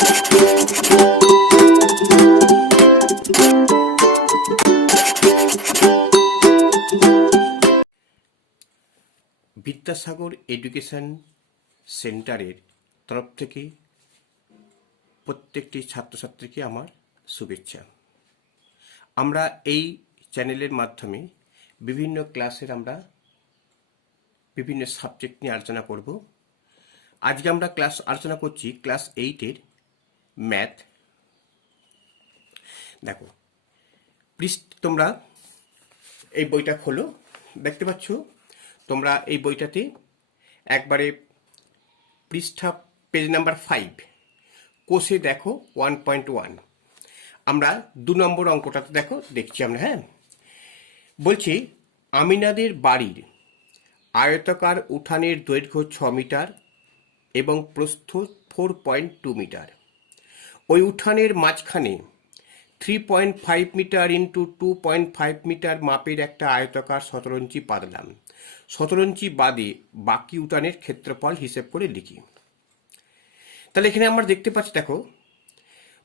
Vidyasagar education সেন্টারের তরফ থেকে প্রত্যেকটি ছাত্রছাত্রীকে আমার শুভেচ্ছা। আমরা এই চ্যানেলের মাধ্যমে বিভিন্ন ক্লাসের আমরা বিভিন্ন সাবজেক্ট নিয়ে আলোচনা করব। আজকে আমরা আলোচনা করছি ক্লাস 8-এর ম্যাথ। দেখো, প্লিজ তোমরা এই বইটা খোলো। দেখতে পাচ্ছ তোমরা এই বইটাতে একবারে পৃষ্ঠা পেজ নাম্বার 5 কোষে দেখো 1.1। আমরা 2 নম্বর অঙ্কটাতে দেখছি আমরা। হ্যাঁ, বলছি আমিনাদের বাড়ির আয়তাকার উঠানের দৈর্ঘ্য 6 মিটার এবং প্রস্থ 4.2 মিটার। ওই উঠানের মাঝখানে 3.5 মিটার ইন্টু 2.5 মিটার মাপের একটা আয়তাকার শতরঞ্চি পাতলাম। শতরঞ্চি বাদে বাকি উঠানের ক্ষেত্রফল হিসেব করে লিখি। তাহলে এখানে আমরা দেখতে পাচ্ছি, দেখো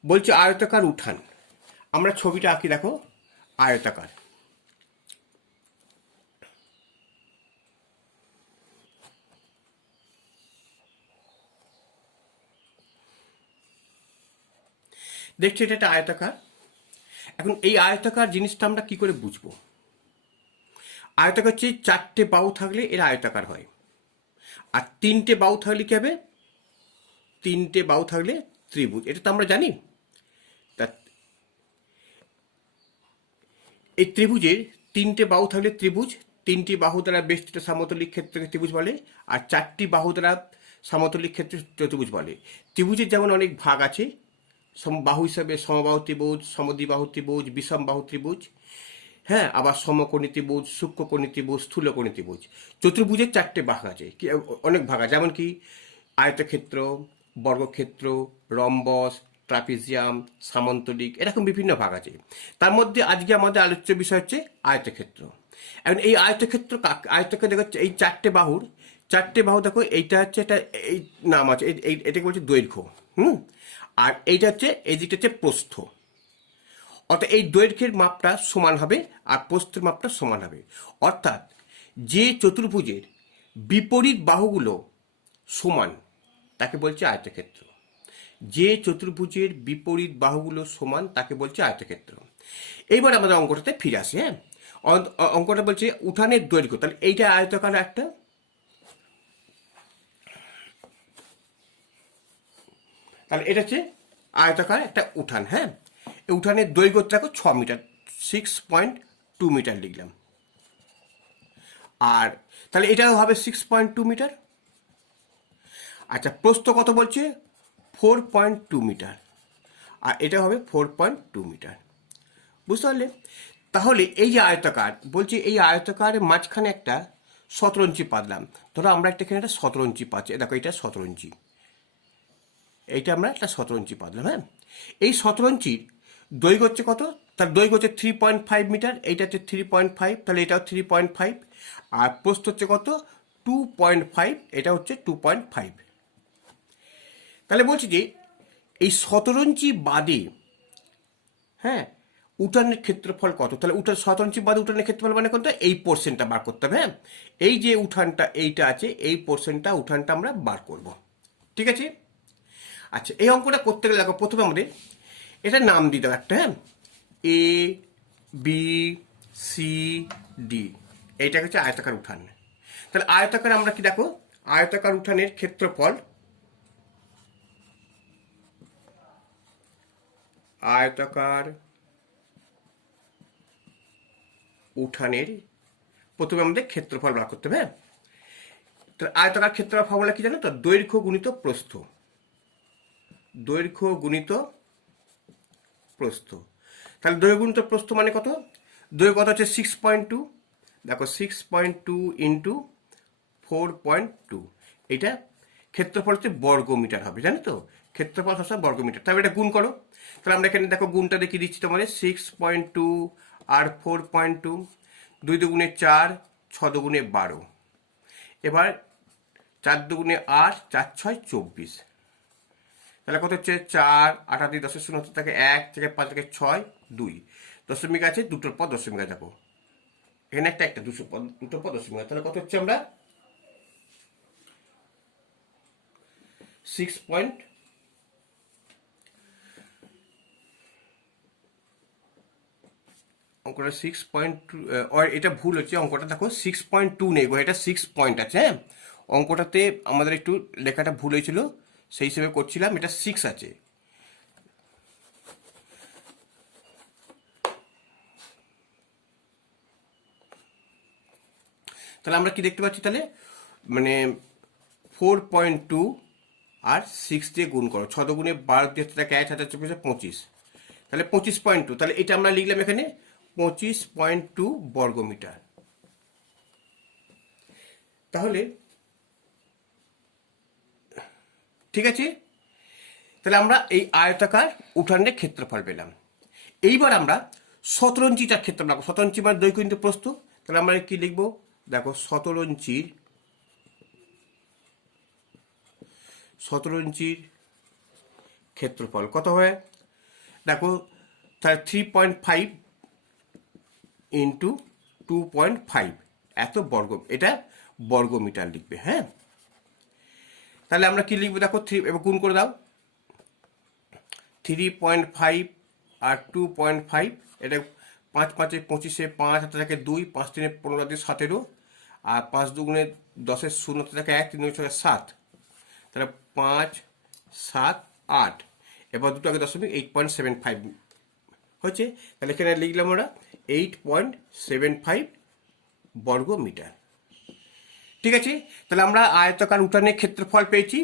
বলছে আয়তাকার উঠান। আমরা ছবিটা আঁকি, দেখো আয়তাকার। দেখছি এটা একটা আয়তাকার। এখন এই আয়তাকার জিনিসটা আমরা কি করে বুঝবো? আয়তাকার হচ্ছে 4টে বাহু থাকলে এর আয়তাকার হয়, আর 3টে বাহু থাকলে কি হবে? 3টে বাহু থাকলে ত্রিভুজ। এটা তো আমরা জানি। তা এই ত্রিভুজের 3টে বাহু থাকলে ত্রিভুজ, 3টি বাহু দ্বারা বেষ্টিত সমতলিক ক্ষেত্রকে ত্রিভুজ বলে, আর 4টি বাহু দ্বারা সমতলিক ক্ষেত্র চতুর্ভুজ বলে। ত্রিভুজের যেমন অনেক ভাগ আছে, বাহু হিসাবে সমবাহু ত্রিভুজ, সমদ্বিবাহু ত্রিভুজ, বিষমবাহু ত্রিভুজ, হ্যাঁ, আবার সমকোণী ত্রিভুজ, সূক্ষ্মকোণী ত্রিভুজ, স্থূলকোণী ত্রিভুজ। চতুর্ভুজের 4টে ভাগ আছে, অনেক ভাগ আছে, যেমন কি আয়তক্ষেত্র, বর্গক্ষেত্র, রম্বস, ট্রাপিজিয়াম, সামন্তরিক, এরকম বিভিন্ন ভাগ আছে। তার মধ্যে আজকে আমাদের আলোচ্য বিষয় হচ্ছে আয়তক্ষেত্র। এখন এই আয়তক্ষেত্র দেখো এই 4টে বাহু দেখো, এইটা হচ্ছে এটা, এই নাম আছে, এটাকে বলছে দৈর্ঘ্য। আর এইটা হচ্ছে, এই দিকটা হচ্ছে প্রস্থ। অর্থাৎ এই দৈর্ঘ্যের মাপটা সমান হবে আর প্রস্থের মাপটা সমান হবে। অর্থাৎ যে চতুর্ভুজের বিপরীত বাহুগুলো সমান তাকে বলছে আয়তক্ষেত্র। যে চতুর্ভুজের বিপরীত বাহুগুলো সমান তাকে বলছে আয়তক্ষেত্র। এইবার আমাদের অঙ্কটাতে ফিরে আসে। হ্যাঁ, অঙ্কটা বলছে উঠানের দৈর্ঘ্য। তাহলে এইটা আয়তকার একটা, তাহলে এটা হচ্ছে আয়তাকার একটা উঠান। হ্যাঁ, এই উঠানের দৈর্ঘ্য দেখো 6 মিটার, 6.2 মিটার লিখলাম। আর তাহলে এটাও হবে 6.2 মিটার। আচ্ছা, প্রস্থ কত বলছে? 4.2 মিটার, আর এটা হবে 4.2 মিটার। বুঝতে পারলে? তাহলে এই যে আয়তাকার বলছে, এই আয়তাকারের মাঝখানে একটা শতরঞ্চি পাতলাম। ধরো আমরা এখানে একটা শতরঞ্চি পাচ্ছি, দেখো এটা শতরঞ্চি, এইটা আমরা একটা শতরঞ্চি পাতলাম। হ্যাঁ, এই শতরঞ্চির দৈর্ঘ্য হচ্ছে কত? তার দৈর্ঘ্য হচ্ছে 3.5 মিটার, এইটা হচ্ছে 3.5, তাহলে এটাও 3.5, আর প্রস্থ হচ্ছে কত? 2.5, এটা হচ্ছে 2.5। তাহলে বলছি যে এই শতরঞ্চি বাদে, হ্যাঁ, উঠানের ক্ষেত্রফল কত? তাহলে শতরঞ্চি বাদে উঠানের ক্ষেত্রফল মানে কত? এই পোর্শনটা বার করতে হবে। হ্যাঁ, এই যে উঠানটা এইটা আছে, এই পোর্শনটা উঠানটা আমরা বার করব। ঠিক আছে? আচ্ছা, এই অঙ্কটা করতে গেলে দেখো প্রথমে আমাদের এটা নাম দিতে হবে একটা। হ্যাঁ, এ বি সি ডি, এইটা হচ্ছে আয়তাকার উঠান। তাহলে আয়তাকার আমরা কি দেখো, আয়তাকার উঠানের ক্ষেত্রফল, আয়তাকার উঠানের প্রথমে আমাদের ক্ষেত্রফল বার করতে হবে। হ্যাঁ, তাহলে আয়তাকার ক্ষেত্রফল ফর্মুলা কি জানো তো? দৈর্ঘ্য গুণিত প্রস্থ, দৈর্ঘ্য গুণিত প্রস্থ। তাহলে দৈর্ঘ্য গুণিত প্রস্থ মানে কত? দৈর্ঘ্য কত হচ্ছে? 6.2। দেখো 6.2 ইন্টু 4.2, এটা ক্ষেত্রফল হচ্ছে বর্গ মিটার হবে, জানো তো? ক্ষেত্রফল সবসময় বর্গ মিটার। তাহলে এটা গুণ করো। তাহলে আমরা এখানে দেখো গুণটা দেখিয়ে দিচ্ছি তোমাদের, 6.2 আর 4.2, 2 দুগুণে 4, 6 দুগুণে 12, এবার 4 দুগুণে 8, 4 6 24। তাহলে কত হচ্ছে 4, 8 দিয়ে 10 শূন্য থাকে 1, থেকে 5 থেকে 6, 2 দশমিক আছে, দুটোর পর দশমিক আছে। দেখো এখানে একটা দুটোর পর দশমিক আছে, তাহলে কত হচ্ছে আমরা 6 পয়েন্ট, অঙ্কটা 6.2, এটা ভুল হচ্ছে অঙ্কটা, দেখো 6.2 নেই গো, এটা 6 পয়েন্ট আছে। হ্যাঁ, অঙ্কটাতে আমাদের একটু লেখাটা ভুল হয়েছিল, সেই হিসেবে করছিলাম, এটা 6 আছে। তাহলে আমরা কি দেখতে পাচ্ছি, তাহলে মানে 4.2 আর 6 দিয়ে গুণ করো, 6 গুণে 12 দিয়ে থাকে 1,425, তাহলে 25.2, তাহলে এটা আমরা লিখলাম এখানে 25.2 বর্গমিটার। তাহলে ঠিক আছে, তাহলে আমরা এই আয়তাকার উঠানের ক্ষেত্রফল পেলাম। এইবার আমরা শতরঞ্চিটার ক্ষেত্রফল রাখবো, শতরঞ্চি মানে দৈর্ঘ্য ইন্টু প্রস্থ। তাহলে আমরা কি লিখবো, দেখো শতরঞ্চির ক্ষেত্রফল কত হয়, দেখো তাহলে 3.5 ইন্টু 2.5 এত বর্গ, এটা বর্গমিটার লিখবে। হ্যাঁ, তাহলে আমরা কি লিখবো, দেখো 3 এবার গুণ করে দাও, 3.5 আর 2.5, এটা 5 5 25, 5 হাতে থাকে 2, 5 3 15 দিয়ে 17, আর 5 2 10 শূন্য থাকে 1, 3 6 7, তাহলে 5 7 8, এবার দুটো আগে দশমিক 8.75 হচ্ছে, তাহলে এখানে লিখলাম আমরা 8.75 বর্গমিটার। ঠিক আছে, তাহলে আমরা আয়তাকার উঠানের ক্ষেত্রফল পেয়েছি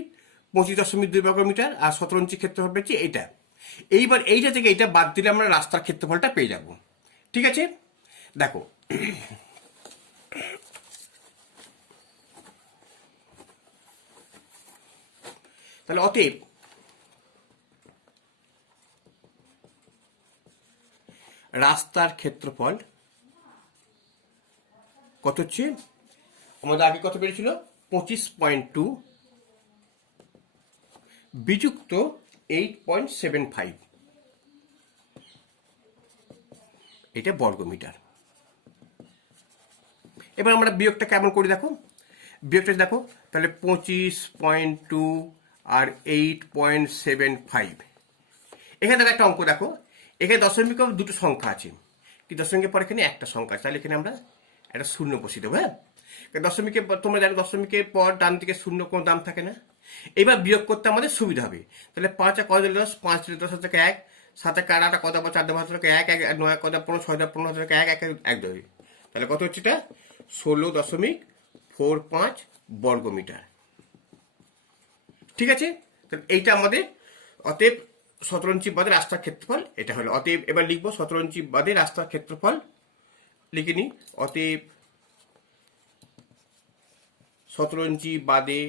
25.2 বর্গমিটার, আর শতরঞ্চি ক্ষেত্রফল পেয়েছি এইটা। এইবার এইটা থেকে এইটা বাদ দিলে আমরা রাস্তার ক্ষেত্রফলটা পেয়ে যাব। ঠিক আছে, দেখো তাহলে অতএব রাস্তার ক্ষেত্রফল কত হচ্ছে, আমাদের আগে কত বেরিয়েছিল 25.2 বিযুক্ত 8.75, এটা বর্গমিটার। এবার আমরা বিয়োগটা কেমন করি, দেখো বিয়োগটা দেখো, তাহলে 25.2 আর 8.75, এখানে দেখো একটা অঙ্ক, দেখো এখানে দশমিক দুটো সংখ্যা আছে, কি দশমিকের পর এখানে একটা সংখ্যা আছে, তাহলে এখানে আমরা একটা শূন্য বসিয়ে দেবো। হ্যাঁ, দশমিকের তোমরা জানো দশমিকের পর ডান দিকে শূন্য কোনো দাম থাকে না। এবার বিয়োগ করতে আমাদের সুবিধা হবে, তাহলে 5 আর কত 10, 5 10 থেকে 1, 7 আর 8 কত 4 10 থেকে 1, 9 কত 15, 6 15 থেকে 1, 1 2, তাহলে কত হচ্ছে এটা 16.45 বর্গমিটার। ঠিক আছে, তাহলে এইটা আমাদের অতএব শতরঞ্চি বাদে রাস্তার ক্ষেত্রফল এটা হলো। অতএব এবার লিখবো শতরঞ্চি বাদে রাস্তার ক্ষেত্রফল, লিখে নি, অতএব শতরঞ্চি বাদে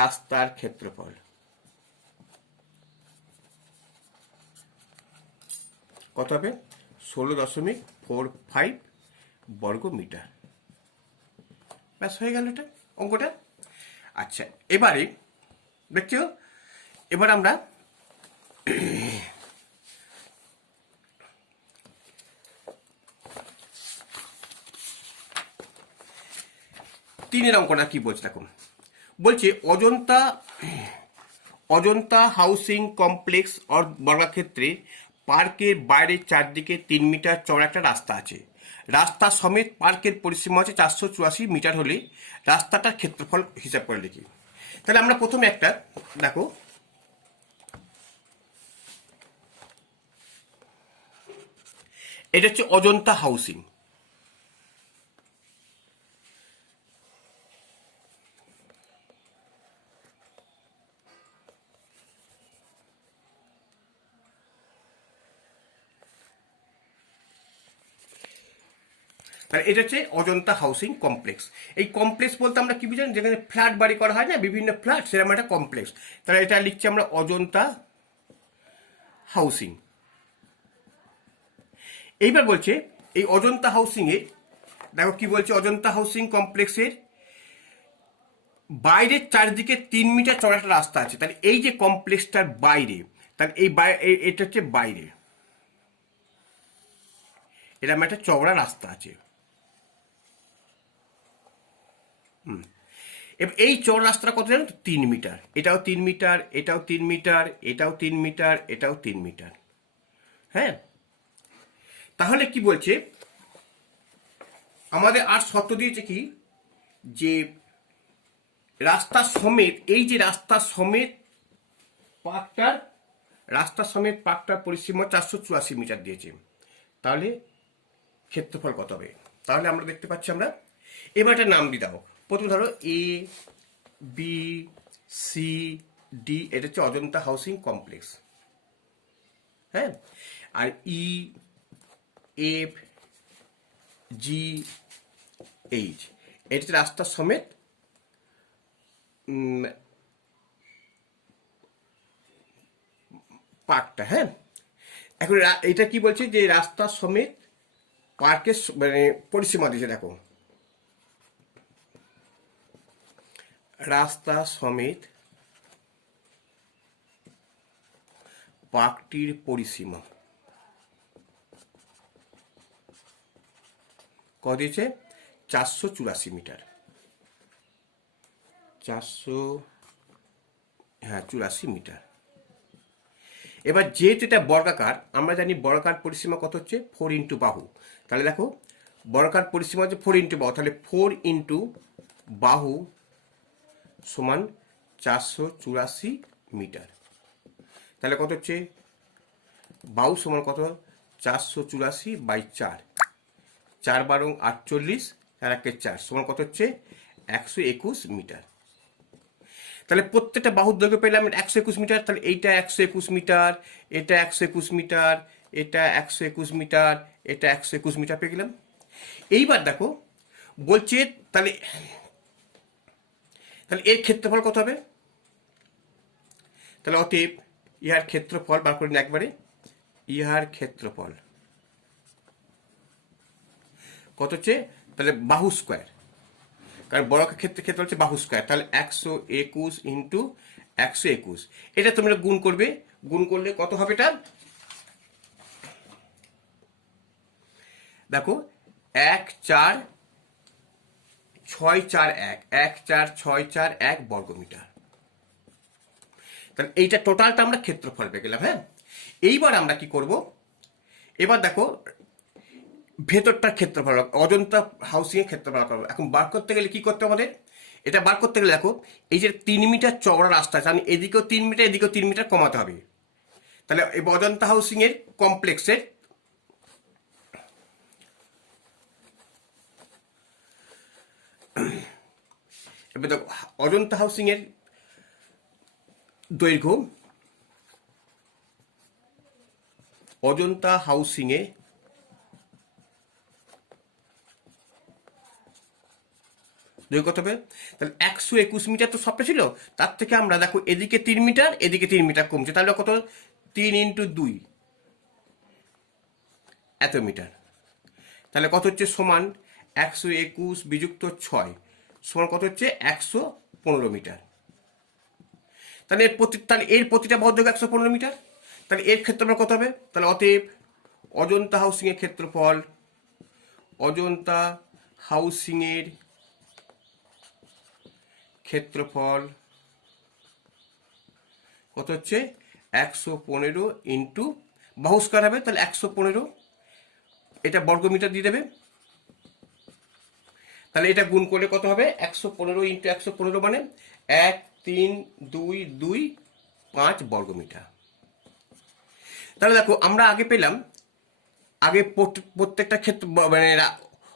রাস্তার ক্ষেত্রফল কত হবে, 16.45 বর্গমিটার। ব্যাস হয়ে গেল এটা অঙ্কটা। আচ্ছা, এবারে দেখছো, এবার আমরা তিনের অঙ্কটা কি বলছে দেখুন, বলছে অজন্তা হাউসিং কমপ্লেক্স বর্গক্ষেত্রে পার্কের বাইরে চারদিকে 3 মিটার চওড়া একটা রাস্তা আছে। রাস্তা সমেত পার্কের পরিসীমা আছে 484 মিটার হলে রাস্তাটার ক্ষেত্রফল হিসাব করে লিখি। তাহলে আমরা প্রথমে একটা দেখো, এটা হচ্ছে অজন্তা হাউসিং। এটা হচ্ছে অজন্তা হাউসিং কমপ্লেক্স। এই কমপ্লেক্স বলতে আমরা কি বুঝি, যেখানে ফ্ল্যাট বাড়ি করা হয় না, বিভিন্ন ফ্ল্যাট, সেরকম একটা কমপ্লেক্স। তাহলে এটা লিখছি আমরা অজন্তা হাউসিং। এইবার বলছে এই অজন্তা হাউসিং এ দেখো কি বলছে, অজন্তা হাউসিং কমপ্লেক্সের বাইরের চারিদিকে 3 মিটার চড়া একটা রাস্তা আছে, তাহলে এই যে কমপ্লেক্সটার বাইরে, তাহলে এটা হচ্ছে বাইরে, এরকম একটা চওড়া রাস্তা আছে। এবার এই চওড়া রাস্তাটা কত জানো তো? 3 মিটার। এটাও 3 মিটার, এটাও 3 মিটার, এটাও 3 মিটার, এটাও 3 মিটার। হ্যাঁ, তাহলে কি বলছে আমাদের, আর শর্ত দিয়েছে কি, যে রাস্তা সমেত, এই যে পার্কটার রাস্তা সমেত পার্কটার পরিসীমা 484 মিটার দিয়েছে। তাহলে ক্ষেত্রফল কত হবে? তাহলে আমরা দেখতে পাচ্ছি, আমরা এবার একটা নাম দিয়ে দাও। প্রথমে ধরো এ, বি, সি, ডি, এটা হচ্ছে অজন্তা হাউসিং কমপ্লেক্স। হ্যাঁ, আর ই, এফ, জি, এইচ, এটা হচ্ছে রাস্তা সমেত পার্কটা। হ্যাঁ, এখন এটা কি বলছে, যে রাস্তা সমেত পার্কের মানে পরিসীমা দিয়েছে, দেখো রাস্তা সমেত পার্কটির পরিসীমা কত দিয়েছে? 484 মিটার। 484 মিটার। এবার যেহেতু এটা বর্গাকার, আমরা জানি বর্গাকার পরিসীমা কত হচ্ছে? 4 ইন্টু বাহু। তাহলে দেখো বর্গাকার পরিসীমা হচ্ছে 4 ইন্টু বাহু, তাহলে 4 ইন্টু বাহু সমান 484 মিটার। তাহলে কত হচ্ছে? বাহু সমান কত? 484/4, 4×12 = 48, আর 1-4 সমান কত হচ্ছে? 121 মিটার। তাহলে প্রত্যেকটা বাহুর দৈর্ঘ্য পেলাম 121 মিটার। তাহলে এইটা 121 মিটার, এটা 121 মিটার, এটা 121 মিটার, এটা 121 মিটার পেয়ে গেলাম। এইবার দেখো বলছে, তাহলে তাহলে এর ক্ষেত্রফল কত হবে? তাহলে অতএব ইহার ক্ষেত্রফল বার করে নিন একবারে। ইহার ক্ষেত্রফল কত হচ্ছে? তাহলে বাহু স্কোয়ার, কারণ বর্গাকার ক্ষেত্র হচ্ছে বাহু স্কোয়ার। তাহলে 121 × 121, এটা তোমরা গুণ করবে। গুণ করলে কত হবে এটা? দেখো 14641 বর্গমিটার। তাহলে এইটা টোটালটা আমরা ক্ষেত্রফল পেয়ে গেলাম। হ্যাঁ, এইবার আমরা কি করব? এবার দেখো ভেতরটার ক্ষেত্রফল, অজন্তা হাউসিং এর ক্ষেত্রফল করবো। এখন বার করতে গেলে কি করতে আমাদের? এটা বার করতে গেলে দেখো এই যে 3 মিটার চওড়া রাস্তা আছে, এদিকেও 3 মিটার, এদিকেও 3 মিটার কমাতে হবে। তাহলে এই অজন্তা হাউসিং এর কমপ্লেক্সের এবার দেখো অজন্তা হাউসিং এর দৈর্ঘ্য, অজন্তা হাউসিং এ দৈর্ঘ্য কত হবে? তাহলে 121 মিটার তো সবটা ছিল, তার থেকে আমরা দেখো এদিকে 3 মিটার, এদিকে 3 মিটার কমছে, তাহলে কত? 3 × 2 এত মিটার। তাহলে কত হচ্ছে? সমান 121 + 6 সমান কত হচ্ছে? 115 মিটার। তাহলে এর প্রতিটা বাহুর দৈর্ঘ্য 115 মিটার। তাহলে এর ক্ষেত্রফল কত হবে? তাহলে অতএব অজন্তা হাউসিং এর ক্ষেত্রফল, অজন্তা হাউসিং এর ক্ষেত্রফল কত হচ্ছে? 115 ইন্টু বাহু স্কয়ার হবে, তাহলে 115, এটা বর্গমিটার দিয়ে দেবে। তাহলে এটা গুণ করলে কত হবে? 115 ইন্টু 115 মানে 13225 বর্গমিটার। তাহলে দেখো আমরা আগে পেলাম, আগে প্রত্যেকটা ক্ষেত্র মানে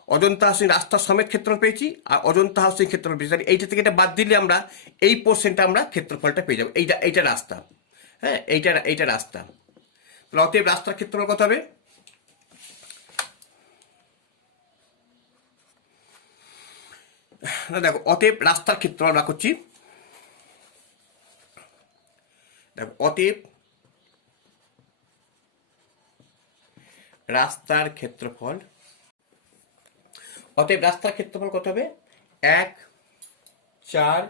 অজন্তা হাউসিং রাস্তা সমেত ক্ষেত্রফল পেয়েছি, আর অজন্তা হাউসিং ক্ষেত্রফল পেয়েছি। তাহলে এইটা থেকে এটা বাদ দিলে আমরা এই পোর্শনটা আমরা ক্ষেত্রফলটা পেয়ে যাবো। এইটা রাস্তা। হ্যাঁ, এইটা রাস্তা। তাহলে অতএব রাস্তার ক্ষেত্রফল কত হবে? দেখো অতএব রাস্তার ক্ষেত্রফল আমরা করছি। দেখো অতএব রাস্তার ক্ষেত্রফল কত হবে? 1, 4,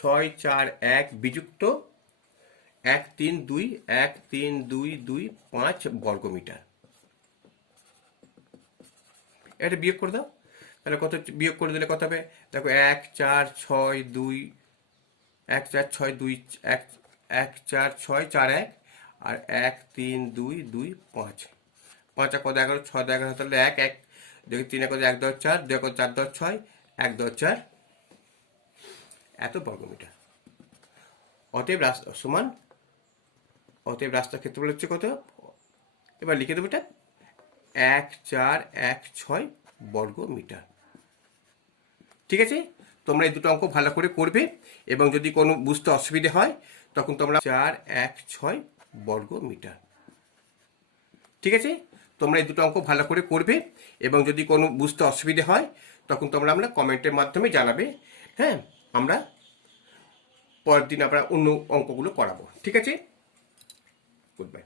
6 4 1 বিযুক্ত 1 3 2 1 3 2 2 5 বর্গমিটার। এটা বিয়োগ করে দাও, তাহলে কত বিয়োগ করে দিলে কত হবে? দেখো 1 4 6 2 1 4 6 2 1 1 4 6 4 1 আর 1 3 2 2 5 5 কত 11 6 11 তাহলে 1 1 দেখি 3 কত 1 10 4 2 কত 4 10 6 1 10 4 এত বর্গমিটার। অতএব রাস্তা সমান, অতএব রাস্তার ক্ষেত্রফল হচ্ছে কত? এবার লিখে দেবো এটা 1 4 1 6 বর্গমিটার। ঠিক আছে, তোমরা এই দুটো অঙ্ক ভালো করে করবে এবং যদি কোনো বুঝতে অসুবিধে হয় তখন তোমরা 4 1 6 বর্গমিটার। ঠিক আছে, তোমরা এই দুটো অঙ্ক ভালো করে করবে এবং যদি কোনো বুঝতে অসুবিধে হয় তখন তোমরা আমরা কমেন্টের মাধ্যমে জানাবে। হ্যাঁ, আমরা পরের দিন আমরা অন্য অঙ্কগুলো করাবো। ঠিক আছে, গুড বাই।